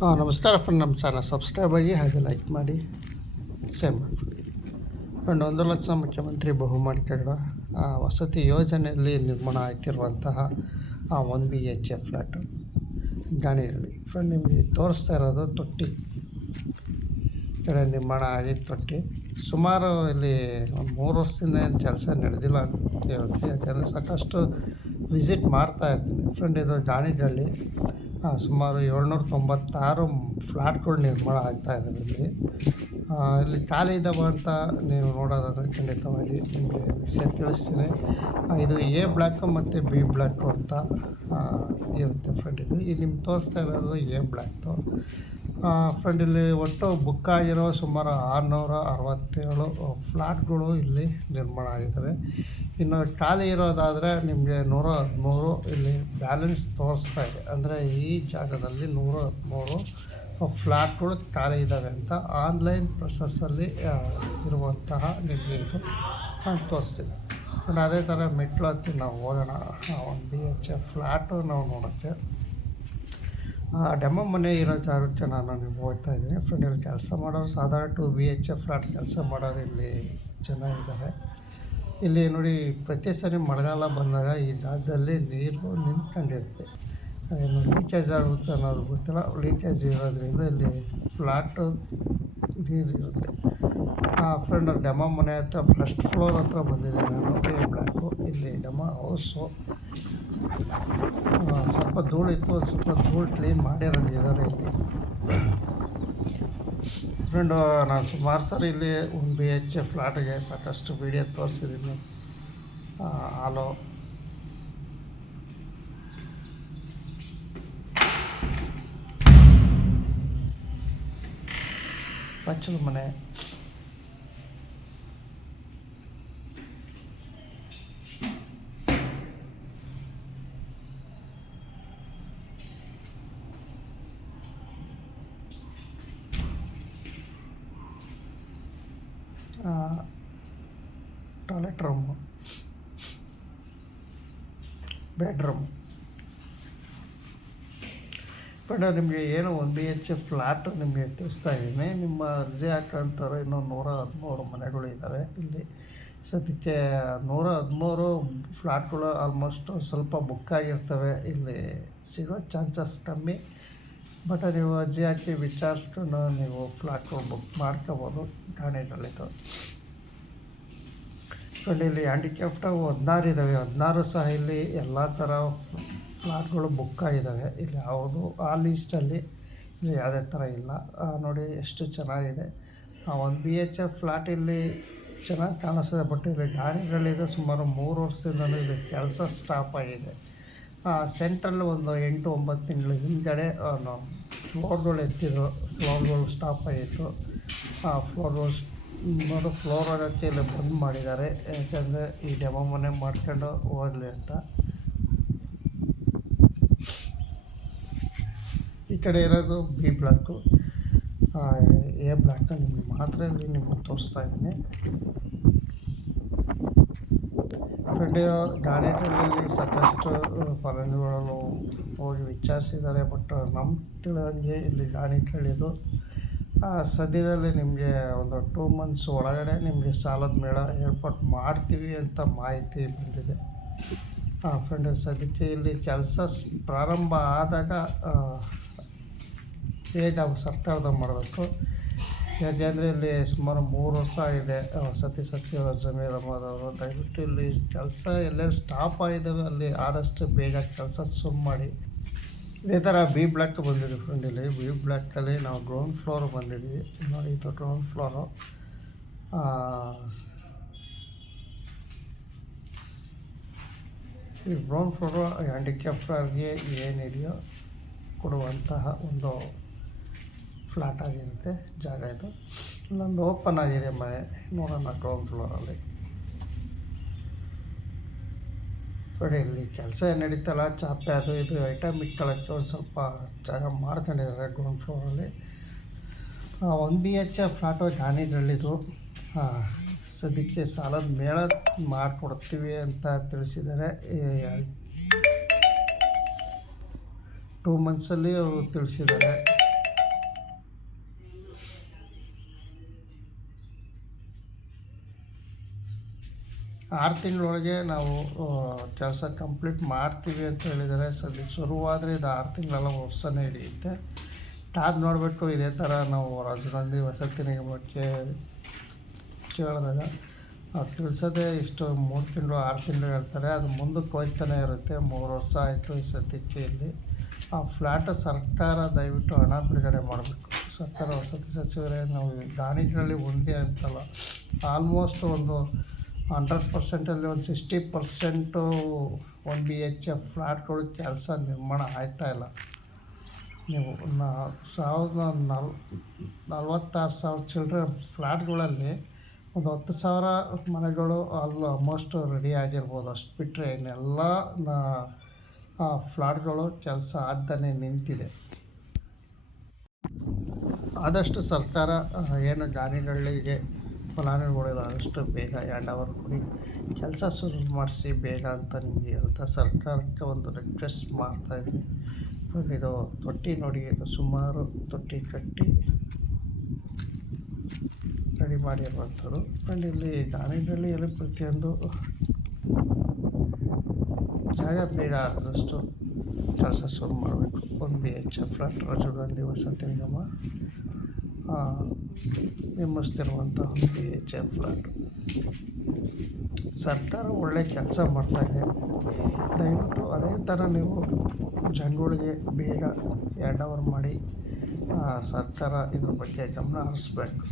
ಹಾಂ ನಮಸ್ಕಾರ ಫ್ರೆಂಡ್ ನಮ್ಮ ಚಾನಲ್ ಸಬ್ಸ್ಕ್ರೈಬ್ ಆಗಿ ಹಾಗೆ ಲೈಕ್ ಮಾಡಿ ಶೇರ್ ಮಾಡಿ. ಫ್ರೆಂಡ್ ಒಂದು ಲಕ್ಷ ಮುಖ್ಯಮಂತ್ರಿ ಬಹುಮಾನ ಆ, ವಸತಿ ಯೋಜನೆಯಲ್ಲಿ ನಿರ್ಮಾಣ ಆಗ್ತಿರುವಂತಹ ಆ one B H A flat friend ನಿಮಗೆ ತೋರಿಸ್ತಾ ಇರೋದು ತೊಟ್ಟಿ. ಕಡೆ ನಿರ್ಮಾಣ ಆಗಿ ತೊಟ್ಟಿ. ಸುಮಾರು ಇಲ್ಲಿ ಒಂದು ಮೂರು ವರ್ಷದಿಂದ ಏನು ಕೆಲಸ ನಡೆದಿಲ್ಲ ಅಂತ ಯಾಕಂದರೆ ಸಾಕಷ್ಟು ವಿಸಿಟ್ ಮಾಡ್ತಾ ಇರ್ತೀನಿ. ಫ್ರೆಂಡ್ ಇದು ಗಾಣಿಹಳ್ಳಿ ಆ, ಸುಮಾರು ಏಳ್ನೂರ ತೊಂಬತ್ತಾರು ಫ್ಲ್ಯಾಟ್ಗಳು ನಿರ್ಮಾಣ ಆಗ್ತಾ ಇದ್ದಾವೆ ಇಲ್ಲಿ. ಇಲ್ಲಿ ಖಾಲಿ ಇದ್ದಾವೆ ಅಂತ ನೀವು ನೋಡೋದಾದರೆ ಖಂಡಿತವಾಗಿ ನಿಮಗೆ ವಿಷಯ ತಿಳಿಸ್ತೀನಿ. ಇದು ಎ ಬ್ಲ್ಯಾಕು ಮತ್ತು ಬಿ ಬ್ಲ್ಯಾಕು ಅಂತ ಇರುತ್ತೆ ಫ್ರೆಂಡ್ ಇದು. ಇಲ್ಲಿ ನಿಮ್ಗೆ ತೋರಿಸ್ತಾ ಇರೋದು ಎ ಬ್ಲ್ಯಾಕ್ದು ಫ್ರೆಂಡ್ ಇಲ್ಲಿ ಒಟ್ಟು ಬುಕ್ ಆಗಿರೋ ಸುಮಾರು ಆರುನೂರ ಅರವತ್ತೇಳು ಫ್ಲ್ಯಾಟ್ಗಳು ಇಲ್ಲಿ ನಿರ್ಮಾಣ ಆಗಿದ್ದಾವೆ ಇನ್ನು ಖಾಲಿ ಇರೋದಾದರೆ ನಿಮಗೆ ನೂರ ಹದಿಮೂರು ಇಲ್ಲಿ ಬ್ಯಾಲೆನ್ಸ್ ತೋರಿಸ್ತಾ ಇದೆ. ಅಂದರೆ ಈ ಜಾಗದಲ್ಲಿ ನೂರ ಹದಿಮೂರು ಫ್ಲ್ಯಾಟ್ಗಳು ಖಾಲಿ ಇದ್ದಾವೆ ಅಂತ ಆನ್ಲೈನ್ ಪ್ರೊಸೆಸ್ಸಲ್ಲಿ ಇರುವಂತಹ ನಿಮಗೆ ಇದು ನಾನು ತೋರಿಸ್ತೀನಿ. ಫ್ರೆಂಡ್ ಅದೇ ಥರ ಮೆಟ್ಲು ಹತ್ತಿ ನಾವು ಹೋಗೋಣ. ಒಂದು ಬಿ ಎಚ್ ಎಫ್ ಫ್ಲ್ಯಾಟು ನಾವು ನೋಡೋಕ್ಕೆ. ಡೆಮೋ ಮನೆ ಇರೋ ಜಾಗಕ್ಕೆ ನಾನು ನಿಮ್ಗೆ ಹೋಗ್ತಾ ಇದ್ದೀನಿ. ಫ್ರೆಂಡ್ ಇಲ್ಲಿ ಕೆಲಸ ಮಾಡೋರು, ಸಾಧಾರಣ two B H F flat ಕೆಲಸ ಮಾಡೋರು ಇಲ್ಲಿ ಜನ ಇದ್ದಾರೆ. ಇಲ್ಲಿ ನೋಡಿ, ಪ್ರತಿ ಸರಿ ಮಳೆಗಾಲ ಬಂದಾಗ ಈ ಜಾಗದಲ್ಲಿ ನೀರು ನಿಂತ್ಕೊಂಡಿರುತ್ತೆ. ಅದೇನು ಲೀಕೇಜ್ ಆಗುತ್ತೆ ಅನ್ನೋದು ಗೊತ್ತಿಲ್ಲ. ಲೀಕೇಜ್ ಇರೋದ್ರಿಂದ ಇಲ್ಲಿ ಫ್ಲಾಟು ನೀರು ಇರುತ್ತೆ. ಫ್ರೆಂಡ್ ಡೆಮ ಮನೆ ಹತ್ರ ಫಸ್ಟ್ ಫ್ಲೋರ್ ಹತ್ರ ಬಂದಿದೆ. ನಾನು ಬ್ಲ್ಯಾಕು ಇಲ್ಲಿ ಡೆಮ ಹೌಸು ಸ್ವಲ್ಪ ಧೂಳಿತ್ತು ಸ್ವಲ್ಪ ಧೂಳು ಕ್ಲೀನ್ ಮಾಡಿರೋದಿದ್ದಾರೆ ಇಲ್ಲಿ. ಫ್ರೆಂಡು ನಾನು ಸುಮಾರು ಸರಿ ಇಲ್ಲಿ ಒಂದು ಬಿ ಎಚ್ ಫ್ಲಾಟ್ಗೆ ಸಾಕಷ್ಟು ವಿಡಿಯೋ ತೋರಿಸಿದ್ದೀನಿ ಹಾಲು. ಪಚ್ಚಲ ಮನೆ. ಟಾಯ್ಲೆಟ್ ರೂಮು ಬೆಡ್ರೂಮ್ ಬೇಡ ನಿಮಗೆ ಏನು ಒಂದು ಬಿ ಎಚ್ ಫ್ಲ್ಯಾಟ್ ನಿಮಗೆ ತಿಳಿಸ್ತಾ ಇದ್ದೀನಿ. ನಿಮ್ಮ ಅರ್ಜಿ ಹಾಕೋಂಥವ್ರು ಇನ್ನೂ ನೂರ ಹದಿಮೂರು ಮನೆಗಳು ಇದ್ದಾವೆ ಇಲ್ಲಿ ಸದ್ಯಕ್ಕೆ ನೂರ ಹದಿಮೂರು ಫ್ಲ್ಯಾಟ್ಗಳು ಆಲ್ಮೋಸ್ಟ್ ಸ್ವಲ್ಪ ಬುಕ್ ಆಗಿರ್ತವೆ ಇಲ್ಲಿ ಸಿಗೋ ಚಾನ್ಸಸ್ ಕಮ್ಮಿ. ಬಟ್ ನೀವು ಅರ್ಜಿ ಹಾಕಿ ವಿಚಾರಿಸ್ಕೊಂಡು ನೀವು ಫ್ಲ್ಯಾಟ್ಗಳು ಬುಕ್ ಮಾಡ್ಕೋಬೋದು. ಗಾಣಿಗಳಿದ್ದು ಫ್ರೆಂಡ್ ಇಲ್ಲಿ ಹ್ಯಾಂಡಿಕ್ಯಾಪ್ಟಾಗಿ ಹದಿನಾರು ಇದ್ದಾವೆ ಹದಿನಾರು ಸಹ ಇಲ್ಲಿ ಎಲ್ಲ ಥರ ಫ್ಲಾಟ್ಗಳು ಬುಕ್ ಆಗಿದ್ದಾವೆ ಇಲ್ಲಿ ಯಾವುದು ಆ ಲೀಸ್ಟಲ್ಲಿ ಇಲ್ಲಿ ಯಾವುದೇ ಥರ ಇಲ್ಲ. ನೋಡಿ ಎಷ್ಟು ಚೆನ್ನಾಗಿದೆ. ಒಂದು ಬಿ ಎಚ್ ಎಫ್ ಫ್ಲಾಟ್ ಇಲ್ಲಿ ಚೆನ್ನಾಗಿ ಕಾಣಿಸ್ತದೆ ಬಟ್ ಇಲ್ಲಿ ಗಾಡಿಗಳಿದೆ ಸುಮಾರು ಮೂರು ವರ್ಷದಿಂದಲೂ ಇಲ್ಲಿ ಕೆಲಸ ಸ್ಟಾಪ್ ಆಗಿದೆ. ಸೆಂಟ್ರಲ್ಲಿ ಒಂದು ಎಂಟು ಒಂಬತ್ತು ತಿಂಗಳ ಹಿಂದ್ಗಡೆ ಫ್ಲೋರ್ಗಳು ಎತ್ತಿದ್ರು. ಫ್ಲೋರ್ಗಳು ಸ್ಟಾಪ್ ಆಗಿತ್ತು. ಆ ಫ್ಲೋರ್ಗಳು ನೋಡು ಫ್ಲೋರ್ ಆಗೋಕ್ಕೆ ಇಲ್ಲಿ ಬಂದ್ ಮಾಡಿದ್ದಾರೆ. ಯಾಕಂದರೆ ಈ ಡೆಮೋ ಮನೆ ಮಾಡ್ಕೊಂಡು ಹೋಗಲಿ ಅಂತ. ಈ ಕಡೆ ಇರೋದು ಬಿ ಬ್ಲಾಕು ಎ ಬ್ಲಾಕ್ ನಿಮಗೆ ಮಾತ್ರ ಇಲ್ಲಿ ನಿಮಗೆ ತೋರಿಸ್ತಾ ಇದ್ದೀನಿ. ಫ್ರೆಂಡ್ ಗಾಣಿಗಳಲ್ಲಿ ಸಾಕಷ್ಟು ಫಲಾನುಭವಿಗಳು ಹೋಗಿ ವಿಚಾರಿಸಿದ್ದಾರೆ ಬಟ್ ನಮ್ಮ ತಿಳಿದಂಗೆ ಇಲ್ಲಿ ಗಾಣಿಗಳಿದು ಸದ್ಯದಲ್ಲಿ ನಿಮಗೆ ಒಂದು ಟೂ ಮಂತ್ಸ್ ಒಳಗಡೆ ನಿಮಗೆ ಸಾಲದ ಮೇಳ ಏರ್ಪಾಟ್ ಮಾಡ್ತೀವಿ ಅಂತ ಮಾಹಿತಿ ಬಂದಿದೆ. ಫ್ರೆಂಡ್ ಸದ್ಯಕ್ಕೆ ಇಲ್ಲಿ ಕೆಲಸ ಪ್ರಾರಂಭ ಆದಾಗ ಹೇಗೆ ಸರ್ಕಾರದ ಮಾಡಬೇಕು? ಯಾಕೆಂದರೆ ಇಲ್ಲಿ ಸುಮಾರು ಮೂರು ವರ್ಷ ಆಗಿದೆ ಸತಿ ಸಚಿವ ಜಮೀರ್ ಅಹಮದ್ ಅವರು ದಯವಿಟ್ಟು ಇಲ್ಲಿ ಕೆಲಸ ಎಲ್ಲೇ ಸ್ಟಾಪ್ ಆಗಿದ್ದಾವೆ ಅಲ್ಲಿ ಆದಷ್ಟು ಬೇಗ ಕೆಲಸ ಶುರು ಮಾಡಿ. ಇದೇ ಥರ ಬಿ ಬ್ಲಾಕ್ ಬಂದಿದೆ ಫ್ರೆಂಡ್ ಇಲ್ಲಿ ಬಿ ಬ್ಲಾಕಲ್ಲಿ ನಾವು ಗ್ರೌಂಡ್ ಫ್ಲೋರ್ ಬಂದಿದ್ವಿ. ನೋಡಿ, ಇದು ಗ್ರೌಂಡ್ ಫ್ಲೋರು ಈ ಗ್ರೌಂಡ್ ಫ್ಲೋರು ಹ್ಯಾಂಡಿಕ್ಯಾಪ್ಟರ್ಗೆ ಏನಿದೆಯೋ ಕೊಡುವಂತಹ ಒಂದು ಫ್ಲ್ಯಾಟ್ ಆಗಿರುತ್ತೆ, ಜಾಗ ಇದು. ನಮ್ಮದು ಓಪನ್ ಆಗಿದೆ ಮನೆ. ನೋಡೋಣ ಗ್ರೌಂಡ್ ಫ್ಲೋರಲ್ಲಿ ಇಲ್ಲಿ ಕೆಲಸ ಏನು ನಡೀತಲ್ಲ, ಚಾಪೆ ಅದು ಇದು ಐಟಮ್ ಇಟ್ಕೊಳ್ಳೋಕ್ಕೆ ಒಂದು ಸ್ವಲ್ಪ ಜಾಗ ಮಾಡ್ಕೊಂಡಿದ್ದಾರೆ ground ಫ್ಲೋರಲ್ಲಿ one B H F flat ಗಾಣಿಗಳಿದು ಸದ್ಯಕ್ಕೆ ಸಾಲದ ಮೇಳ ಮಾಡಿಕೊಡ್ತೀವಿ ಅಂತ ತಿಳಿಸಿದ್ದಾರೆ. ಟೂ ಮಂತ್ಸಲ್ಲಿ ಅವರು ತಿಳಿಸಿದ್ದಾರೆ. ಆರು ತಿಂಗಳೊಳಗೆ ನಾವು ಕೆಲಸ ಕಂಪ್ಲೀಟ್ ಮಾಡ್ತೀವಿ ಅಂತ ಹೇಳಿದರೆ. ಸದ್ಯ ಶುರುವಾದರೆ ಇದು ಆರು ತಿಂಗಳೆಲ್ಲ ವರ್ಷನೇ ಹಿಡಿಯುತ್ತೆ. ತಾಜ್ ನೋಡಬೇಕು ಇದೇ ಥರ ನಾವು ಗಾಂಧಿ ವಸತಿ ನಿಗಮಕ್ಕೆ ಕೇಳಿದಾಗ ತಿಳಿಸೋದೇ ಇಷ್ಟು ಮೂರು ತಿಂಗಳು, ಆರು ತಿಂಗಳು ಹೇಳ್ತಾರೆ. ಅದು ಮುಂದಕ್ಕೆ ಹೋಗ್ತಾನೆ ಇರುತ್ತೆ. ಮೂರು ವರ್ಷ ಆಯಿತು ಈ ಸದ್ಯಕ್ಕೆ ಇಲ್ಲಿ. ಆ ಫ್ಲ್ಯಾಟ್ ಸರ್ಕಾರ ದಯವಿಟ್ಟು ಹಣ ಬಿಡುಗಡೆ ಮಾಡಬೇಕು. ಸರ್ಕಾರ ವಸತಿ ಸಚಿವರೇ, ನಾವು ದಾನಿಗಳಲ್ಲಿ ಒಂದೇ ಅಂತಲ್ಲ. ಆಲ್ಮೋಸ್ಟ್ ಒಂದು ಹಂಡ್ರೆಡ್ ಪರ್ಸೆಂಟಲ್ಲಿ ಒಂದು sixty percent one B H F ಫ್ಲ್ಯಾಟ್ಗಳು ಕೆಲಸ ನಿರ್ಮಾಣ ಇಲ್ಲ. ನೀವು ನಾ ಸಾವಿರದ ನಲ್, ನಲ್ವತ್ತಾರು ಸಾವಿರ ಚಿಲ್ಡ್ರನ್ ಫ್ಲ್ಯಾಟ್ಗಳಲ್ಲಿ ಒಂದು ಹತ್ತು ಸಾವಿರ ಮನೆಗಳು ಅಲ್ಲಿ ಆಲ್ಮೋಸ್ಟ್ ರೆಡಿ ಆಗಿರ್ಬೋದು. ಅಷ್ಟು ಬಿಟ್ಟರೆ ಇನ್ನೆಲ್ಲ ನಾ ಫ್ಲ್ಯಾಟ್ಗಳು ಕೆಲಸ ಆದ್ದನೇ ನಿಂತಿದೆ. ಆದಷ್ಟು ಸರ್ಕಾರ ಏನು ದಾನಿಗಳಿಗೆ ಫಲಾನುಭವಿಗಳು ಆದಷ್ಟು ಬೇಗ ಎರಡು ಅವರ್ ಕೊಡಿ ಕೆಲಸ ಶುರು ಮಾಡಿಸಿ, ಬೇಗ ಅಂತ ನಿಮಗೆ ಅಂತ ಸರ್ಕಾರಕ್ಕೆ ಒಂದು ರಿಕ್ವೆಸ್ಟ್ ಮಾಡ್ತಾಯಿದ್ದೀನಿ ನೋಡಿ, ಇದು ತೊಟ್ಟಿ ನೋಡಿ, ಇದು ಸುಮಾರು ತೊಟ್ಟಿ ಕಟ್ಟಿ ರೆಡಿ ಮಾಡಿರುವಂಥದ್ದು. ಫ್ರೆಂಡ್ ಇಲ್ಲಿ ದಾನಿಗಳಿಯಲ್ಲಿ ಪ್ರತಿಯೊಂದು ಜಾಗ ಬೇಗ ಆದಷ್ಟು ಕೆಲಸ ಶುರು ಮಾಡಬೇಕು. ಒಂದು B H F flat Rajiv Gandhi ವಸತಿ ನಿಗಮ. ನಿರ್ಮಿಸ್ತಿರುವಂಥ ಒಂದು ಬಿ ಎಚ್ ಎಫ್ ಫ್ಲಾಟ್. ಸರ್ಕಾರ ಒಳ್ಳೆ ಕೆಲಸ ಮಾಡ್ತಾಯಿದೆ ದಯವಿಟ್ಟು ಅದೇ ಥರ ನೀವು ಜನಗಳಿಗೆ ಬೇಗ ಹ್ಯಾಂಡ್ ಅವರ್ ಮಾಡಿ ಸರ್ಕಾರ ಇದ್ರ ಬಗ್ಗೆ ಗಮನ ಹರಿಸ್ಬೇಕು.